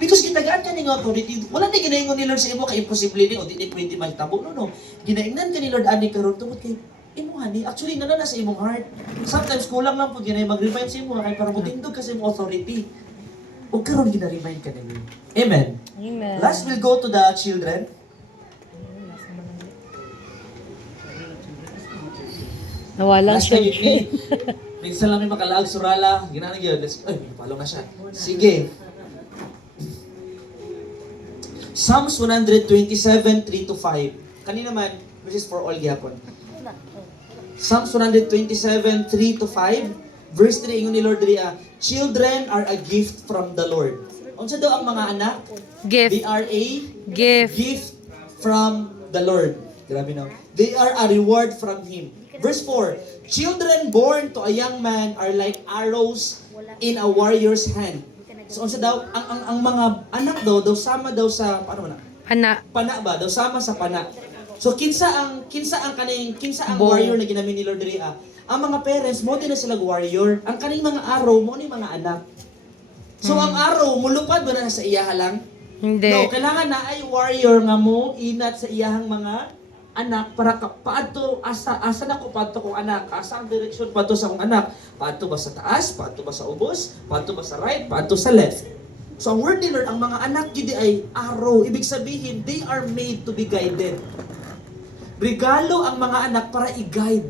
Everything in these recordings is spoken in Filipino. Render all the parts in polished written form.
Because gitagaan ka ng authority, wala na ginaingon ni Lord sa imo, kay imposible ni, o di ni pwede magtabo. No, no. Ginaingnan ka ni Lord, ani karon tungod kay imo hani, actually nana na sa imong heart. Sometimes kulang lang po ginay mag-remind sa imo kay para mutindog ka sa imong authority. O karon gina-remind ka nimo. Amen. Amen. Last we'll go to the children. Nawala Last siya. na yun ni. Minsan lang may makalaag surala. Ginanag yun. Ay, napalo na siya. Sige. Psalms 127, 3-5. Kanina man, which is for all gihapon. Psalms 127, 3-5. Verse 3, ingon ni Lord Ria, children are a gift from the Lord. Unsa daw ang mga anak? They Gift. are a Gift. gift from the Lord. Grabe no. They are a reward from Him. Verse 4, children born to a young man are like arrows in a warrior's hand. So, unsa daw, ang mga anak daw sama daw sa, paano man na? Pana. Pana ba? Daw sama sa pana. So, kinsa ang Bo. warrior na ginamin ni Lord Ria? Ang mga parents, mo din na sila warrior. Ang kaning mga arrow, mo ni mga anak. So, ang arrow, mulupad ba na sa iyaha lang? Hindi. No, kailangan na ay warrior nga mo inat sa iyahang mga anak para paadto asa na ko paadto kong anak, asa ang direksyon paadto sa akong anak, paadto ba sa taas, paadto ba sa ubos, paadto ba sa right, paadto sa left. So ang word ni Lord, ang mga anak gid ay arrow, ibig sabihin they are made to be guided. Regalo ang mga anak para i-guide.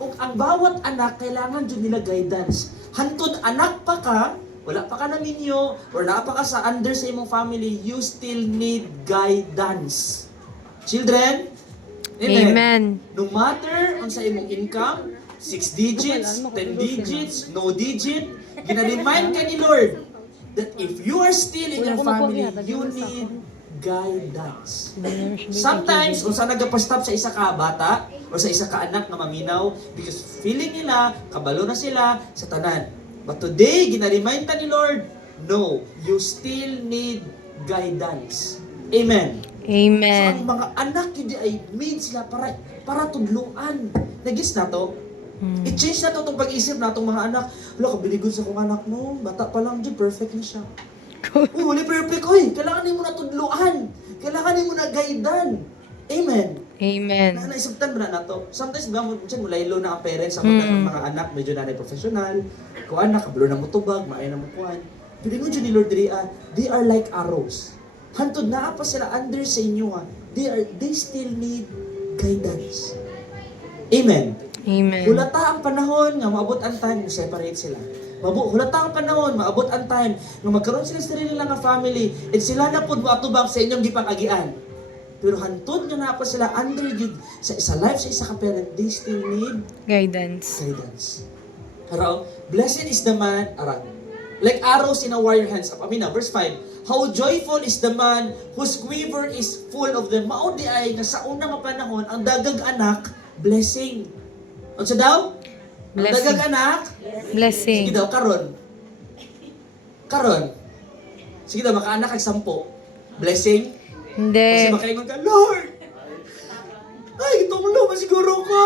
Ug ang bawat anak kailangan jud nila guidance. Hantod anak pa ka, wala pa ka na minyo, or naa pa ka sa under sa imong family, you still need guidance. Children, Amen. no matter on sa imong income, 6 digits, 10 digits, no digit, gina-remind ka ni Lord that if you are still in your family, you need guidance. Sometimes, kung saan nagpa-stop sa isa ka bata o sa isa ka anak na maminaw because feeling nila, kabalo na sila sa tanan. But today, gina-remind ka ni Lord, no, you still need guidance. Amen. So, Amen. ang mga anak, hindi ay made sila para tudluan. Nagis na to? I-change na to itong pag-isip na itong mga anak. Hala, kabiligon sa kong anak mo. Bata pa lang, di perfect na siya. Uy, wali perfect. Uy, kailangan mo na tudluan. Kailangan mo na guidan. Amen. Amen. Naisabtan ba na to? Sometimes, mulaylo na ang parents, ang mga anak, medyo nanay professional. Kung anak, kabalo na mo tubag, maay na mo kuhan. Pili mo dyan ni Lord Ria, they are like arrows. Hantod na pa sila under sa inyo ha. They still need guidance. Amen. Amen. Hulata ang panahon nga maabot ang time separate sila. Hulata ang panahon maabot ang time nga magkaroon sila sa sarili lang nga family at sila na pud moatubang sa inyong gipang-agian. Pero hantod nga na pa sila under yun sa life sa isa ka parent, they still need Guidance. guidance. Araw, blessed is the man, like arrows in a warrior hands. Amina, verse 5. How joyful is the man whose quiver is full of them. Mao di ay nga sa una nga panahon ang dagag anak blessing. Unsa daw? Ang Blessing. dagag anak. Blessing. Sige daw karon. Karon. Sige daw makaanak kag 10. Blessing. Hindi. Kasi makaingon ka, Lord. Ay, tumulong ba siguro ko?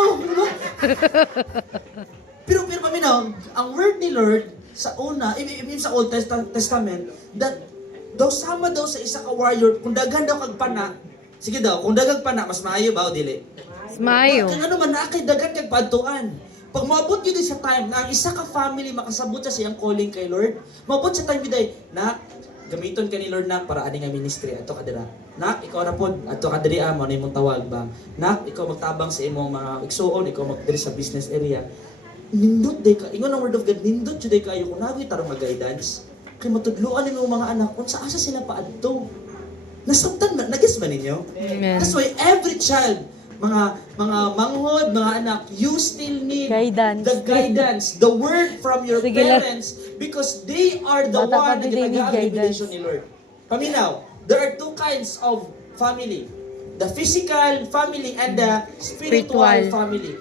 pero paminaw, ang word ni Lord sa una, even sa Old Testament, that daw sama daw sa isa ka warrior, kung daghan daw kag pana, sige daw, kung dagag pana, mas maayo ba o dili? Mayo. Kung ano man, naakay daghan kag paduan. Pag maabot yun sa time na ang isa ka family makasabot sa siyang calling kay Lord, maabot sa time biday, na gamiton ka ni Lord na para ani nga ministry ato ka dira. Nak, ikaw ra pod ato ka diri mo na imong tawag ba. Nak, ikaw magtabang sa imong mga igsuon, ikaw magdiri sa business area. Nindot day ka. Ingon ang word of God, nindot jud day kayo kung nagoy tarong mag-guidance. Kay matudloan nimo mga anak unsa asa sila paadto. Nasabtan man, nagis ba ninyo? Amen. That's why every child, mga manghod, mga anak, you still need Guidance. the guidance, the word from your Sige lang. parents because they are the Bata pa one na din, they need ginagawa ang guidance. revelation ni Lord. Paminaw, there are two kinds of family. The physical family and the spiritual Spiritual. family.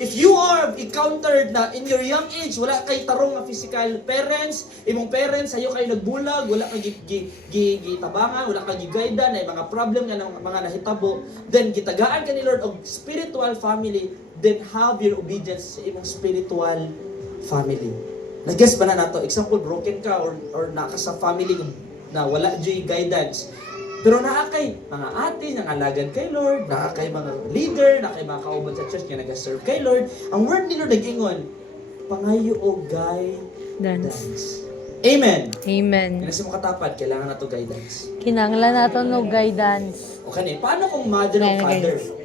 If you are encountered na in your young age, wala kay tarong nga physical parents, imong parents, sayo kayo nagbulag, wala kay gitabangan, wala kay giguide na mga problem nga ng mga nahitabo, then gitagaan ka ni Lord og spiritual family, then have your obedience sa imong spiritual family. Nag-guess ba na nato? Example, broken ka or naka sa family na wala joy guidance. Pero naa kay mga ate nga alagad kay Lord, naa kay mga leader, naa kay mga kauban sa church nga nag-serve kay Lord. Ang word ni Lord nag-ingon, pangayo o guidance. Amen. Amen. Kasi mo katapat, kailangan na to guidance. Kinanglan nato no guidance. O kani, paano kung mother o Kailangan father? guidance.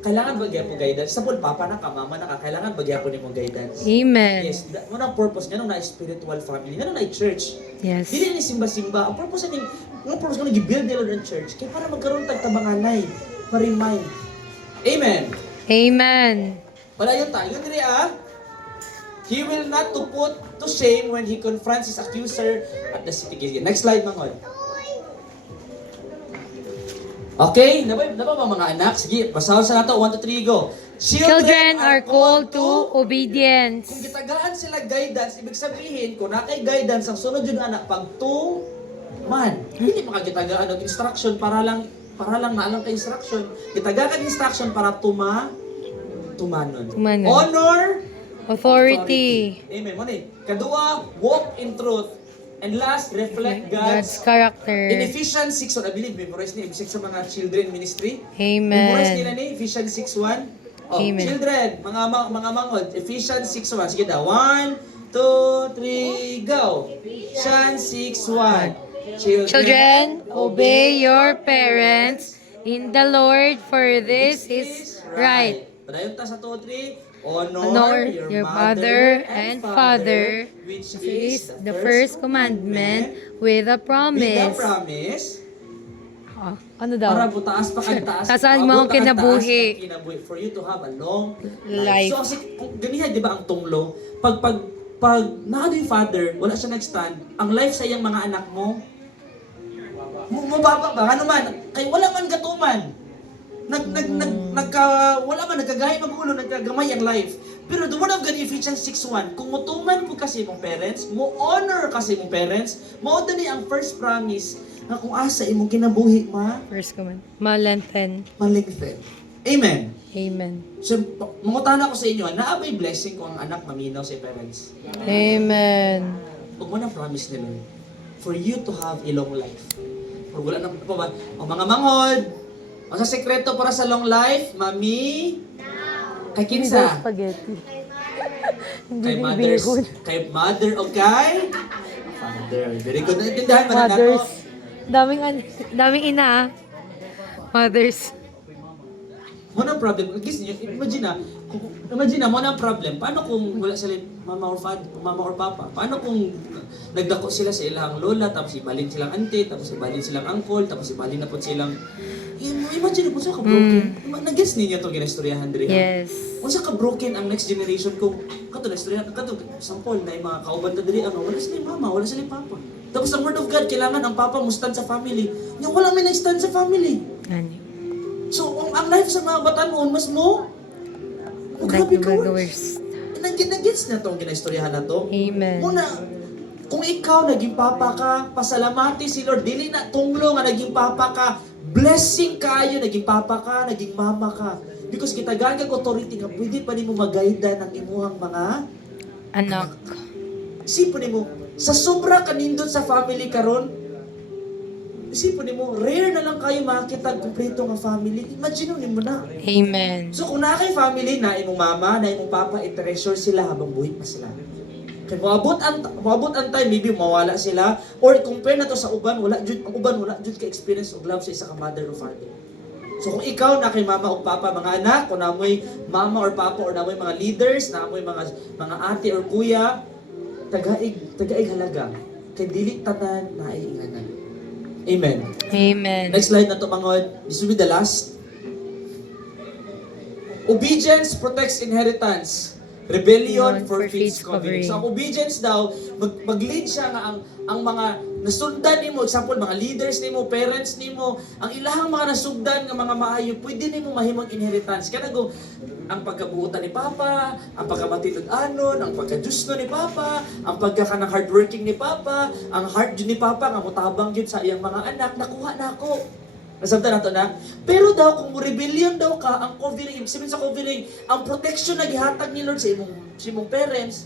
Kailangan bagya po guidance. Sa papa na ka, mama na ka, kailangan bagya po ni mong guidance. Amen. Yes, unang purpose niya nung na-spiritual family, nung na-church. Yes. Dili ni simba-simba. Ang purpose ng purpose ko nag-build nila ng church, kaya para magkaroon tagtabanganay, ma-remind. Amen. Amen. Wala yun tayo. Yun rin He will not to put to shame when he confronts his accuser at the city gate. Next slide, Mangod. Okay, naba ba mga anak? Sige, basahin sa nato. 1, 2, 3, go. Children are called to Kung obedience. gitagaan sila guidance, ibig sabihin, kung nakay guidance, ang sunod yun anak, pagtuman. Hindi makagitagaan ng instruction para lang naalang ka instruction. Gitagaan instruction para tumanon. Tumanon. Honor, Authority. Amen. Muna kadua, walk in truth. And last, reflect God's God's. character. In Ephesians 6, I believe, memorize niya, ibig sa mga children ministry. Memorize nila Amen. ni Ephesians 6:1. Oh, Amen. children, mga mangod, Ephesians 6:1. Sige daw. 1, 2, 3, go. Ephesians 6:1. Children, obey your parents in the Lord, for this is right. Padayon ta sa 2, 3. Honor your mother and father, which is the first commandment with a With a promise. promise. Ah, ano Para daw? po taas pa kang taas. Kasaan mo ang Abot pa kang taas kinabuhi. ang kinabuhi. For you to have a long Life. So kasi kung ganihan, di ba ang tunglo? Pag naano yung father, wala siya nag-stand, ang life sa iyang mga anak mo, mababa ba? Ano man? Kay wala man gatuman. Wala man, nagkagaya magulo, nagkagamay ang life. Pero the word of God, Ephesians 6:1, kung mutuman po kasi mong parents, mo honor kasi mong parents, mo ni ang first promise na kung asa imong kinabuhi First command. Malenten. malingthen. Amen. Amen. So, mangutana ko sa inyo, naabay blessing kung ang anak maminaw sa parents. Amen. Huwag mo na promise nila for you to have a long life. Or wala na pa ba? O mga mangod, ang sa sekreto para sa long life, mami, kay kinsa? Spaghetti. Kay mother o kay father. Very good. Naintindihan mo na Mothers. nato? Daming ina ah. Mothers. Mo na problem. Imagine mo na problem. Paano kung wala sila mama or papa? Paano kung nagdako sila sa ilang lola, tapos ibalin silang auntie, tapos ibalin silang uncle, tapos ibalin na po silang... Imagine kung saan ka broken. Nag-guess ninyo itong ginastoryahan diri. Yes. Kung saan ka broken ang next generation kung kato na istoryahan, kato, sampol na yung mga kauban na diri, wala sila yung mama, wala sila yung papa. Tapos ang word of God, kailangan ang papa mo stand sa family. Yung wala may nag-stand sa family. Ano? So, ang life sa mga bata mo, mas mo, grabe ka worse. Nag-gets na itong ginaistoryahan na to. Amen. Muna, kung ikaw naging papa ka, pasalamati si Lord, dili na tunglo nga naging papa ka, blessing kayo, naging papa ka, naging mama ka. Because kita gagag authority nga, pwede pa ni mo mag-guide ng imuhang mga Anak. isipin mo, sa sobra kanindot sa family karon, isipin mo, rare na lang kayo makakita kumpleto nga family. Imagine mo na. Amen. So kung na kay family na imong mama, na imong papa, i-treasure sila habang buhay pa sila. Kaya maabot ang time, maybe mawala sila, or compare na to sa uban, ang uban wala jud ka experience of love sa isa ka mother or father. So kung ikaw na kay mama o papa, mga anak, kung namoy mama or papa or namoy mga leaders, namoy mga ate or kuya, tagaig halaga. Kay dili tanan na iinganan. Amen. Amen. Next slide na to, mangod. This will be the last. Obedience protects inheritance. Rebellion forfeits covering. So ang obedience daw, mag-lead siya nga ang mga nasundan nimo, example, mga leaders nimo, parents nimo, ang ilahang mga nasugdan nga mga maayo, pwede nimo mahimong inheritance. Kaya go, ang pagkabuutan ni Papa, ang pagkamatitod-anon, ang pagka-justo ni Papa, ang pagkakanang hardworking ni Papa, ang heart ni Papa, nga mutabang yun sa iyang mga anak, nakuha na ako. Nasabta na to na. Pero daw, kung rebellion daw ka, ang covering, ibig sabihin sa covering, ang protection na gihatag ni Lord sa imong parents,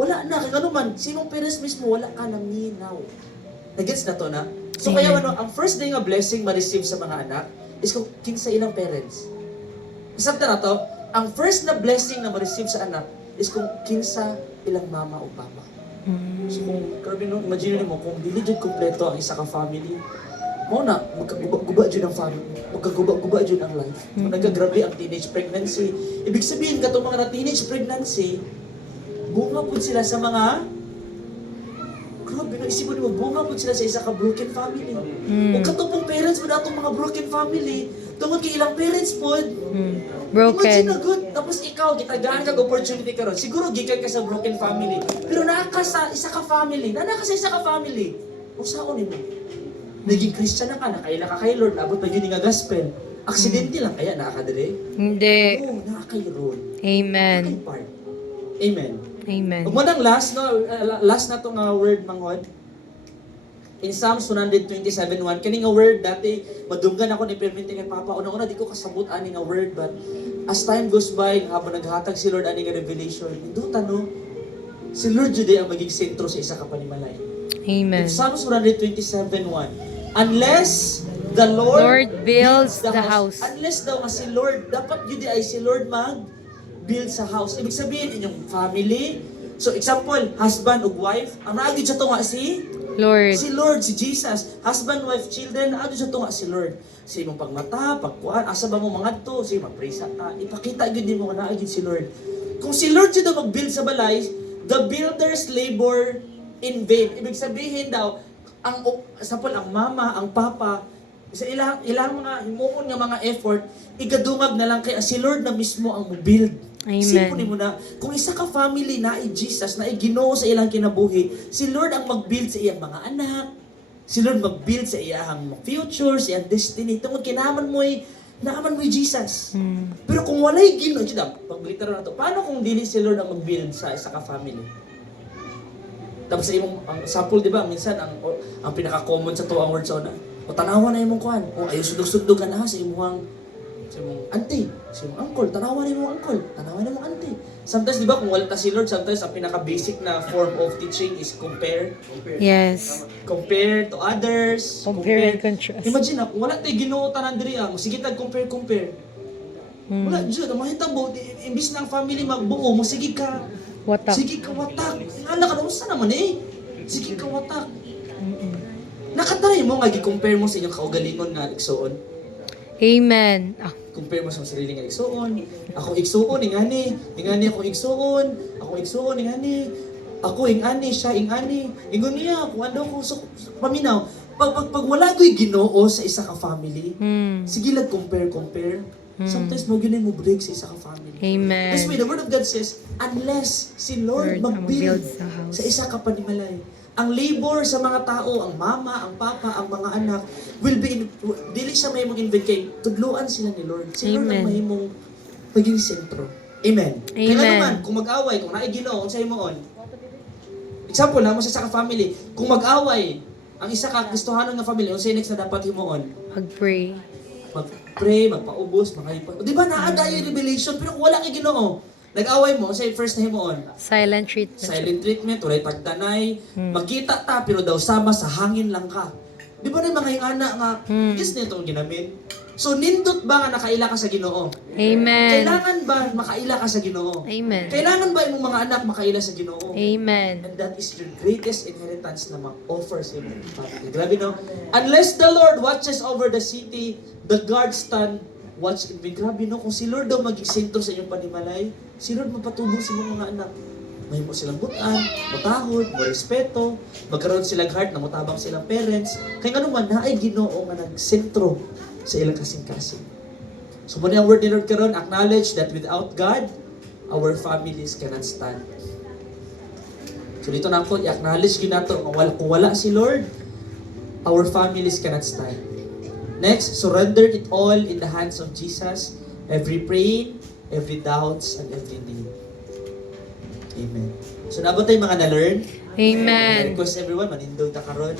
wala na. Kaya ano man, sa imong parents mismo, wala ka nang ninaw. Nagets na to na? So kaya ano, ang first day nga blessing ma-receive sa mga anak is kung kinsa ilang parents. Isabta na to, ang first na blessing na ma-receive sa anak is kung kinsa ilang mama o papa. So kung, grabe no, imagine mo, kung dili jud kompleto ang isa ka family, mo na, magkaguba-guba jud ang family, magkaguba-guba jud ang life. Kung nagagrabe ang teenage pregnancy, ibig sabihin katong mga na teenage pregnancy, bunga po sila sa mga, grabe no, isipin mo, bunga po sila sa isa ka broken family. O katong parents mo na itong mga broken family, tungod kay ilang parents po, Broken. imagine na good. Tapos ikaw, gitagaan ka opportunity ka ron. Siguro gikan ka sa broken family. Pero naa ka sa isa ka family. Naa ka sa isa ka family. O saan mo? Naging Christian na ka, nakaila ka kay Lord, abot pa yun nga gospel. Aksidente lang kaya naa ka dire? Hindi. Oo, naa kay Lord. Amen. Naa kay part. Amen. Amen. Ug mo nang last no, last na to nga word manghod. In Psalms 127:1, kani nga word dati madunggan ako ni permente kay Papa. Una-una di ko kasabot ani nga word, but as time goes by habang naghatag si Lord ani nga revelation, induta no. Si Lord jud ang maging sentro sa isa ka panimalay. Amen. In Psalms 127:1, unless the Lord builds the house. Unless daw nga si Lord, dapat yun ay si Lord mag-build sa house. Ibig sabihin, inyong family. So example, husband ug wife, ang naagid sa tunga si Lord. si Jesus. Husband, wife, children, naagid sa tunga si Lord. Sa imong pagmata, pagkuan, asa ba mo mga to, sige mag-praise ka. Ipakita gyud nimo nga naagid si Lord. Kung si Lord jud ang mag-build sa balay, the builders labor in vain. Ibig sabihin daw, ang example, ang mama, ang papa, sa ilang mga himuon nga mga effort, igadungag na lang kay si Lord na mismo ang mo-build. Amen. Isipin mo na, kung isa ka family na Jesus, na Ginoo sa ilang kinabuhi, si Lord ang mag-build sa iyang mga anak, si Lord mag-build sa iyang future, sa iyang destiny. Tungod kinaman mo'y Jesus. Pero kung walay Ginoo, pag literal na to, paano kung dili si Lord ang mag-build sa isa ka family? Tapos sa imong ang sample, di ba, minsan ang pinaka-common sa to ang word sa una. O tanawan na imong kuan. O ayo sundog-sundog ka na sa imong auntie, sa imong uncle, tanawan na imong uncle, tanawan na imong auntie. Sometimes di ba kung wala ta si Lord, sometimes ang pinaka-basic na form of teaching is compare. Yes. Compare to others. Compare and contrast. Imagine kung wala tayo Ginoo tanan diri sige tag compare. Wala jud mahitabo imbis na ang family magbuo mo sige ka Watak. Sige ka watak. Ala ka unsa naman Sige ka watak. Nakatry mo nga gi-compare mo sa inyong kaugalingon nga igsoon. Amen. Ah, Compare mo sa sarili nga igsoon. Ako igsoon ingani ako igsoon. Ako igsoon ingani. Ako ingani siya ingani. Ingon niya kung ano ko paminaw. Pag wala ko'y Ginoo sa isa ka family, sige lang compare. Sometimes mo yun mo break sa isa ka family. Amen. That's why the word of God says, unless si Lord Lord ang mag-build mag-build sa house. sa isa ka panimalay, ang labor sa mga tao, ang mama, ang papa, ang mga anak, will be, dili siya may mag-invent kay, tudluan sila ni Lord. Si Lord ang Amen. mahimong maging sentro. Amen. Kaya Amen. naman, kung mag-away, kung naigino, kung sa'yo mo example, mo sa isa ka family, kung mag-away, ang isa ka gustuhanon nga family, kung sa'yo next na dapat himuon, mag-pray. mag-pray, magpaubos, makalipat. Di ba naada yung revelation, pero kung wala kay Ginoo, nag-away mo, say first na himuon. Silent treatment. Silent treatment, walay tagdanay, magkita ta, pero daw sama sa hangin lang ka. Di ba na yung mga ingana nga, yes na itong ginamin? So, nindot ba nga nakaila ka sa Ginoo? Amen. Kailangan ba makaila ka sa Ginoo? Amen. Kailangan ba yung mga anak makaila sa Ginoo? Amen. And that is your greatest inheritance na ma-offer sa iyong family. Grabe no? Unless the Lord watches over the city, the guards stand watch in vain. Grabe no? Kung si Lord daw maging sentro sa inyong panimalay, si Lord magpatubong sa inyong mga anak. May mo silang butan, matahod, respeto, magkaroon silang heart na matabang silang parents. Kaya nga naman, naay Ginoo nga nagsentro sa ilang kasing-kasing. So, muna ang word ni Lord karon, acknowledge that without God, our families cannot stand. So dito na ako, i-acknowledge yun nato, kung wala si Lord, our families cannot stand. Next, surrender it all in the hands of Jesus, every pain, every doubts, and every need. Amen. So nabot tayo mga na-learn. I Amen. request everyone, manindog ta karon.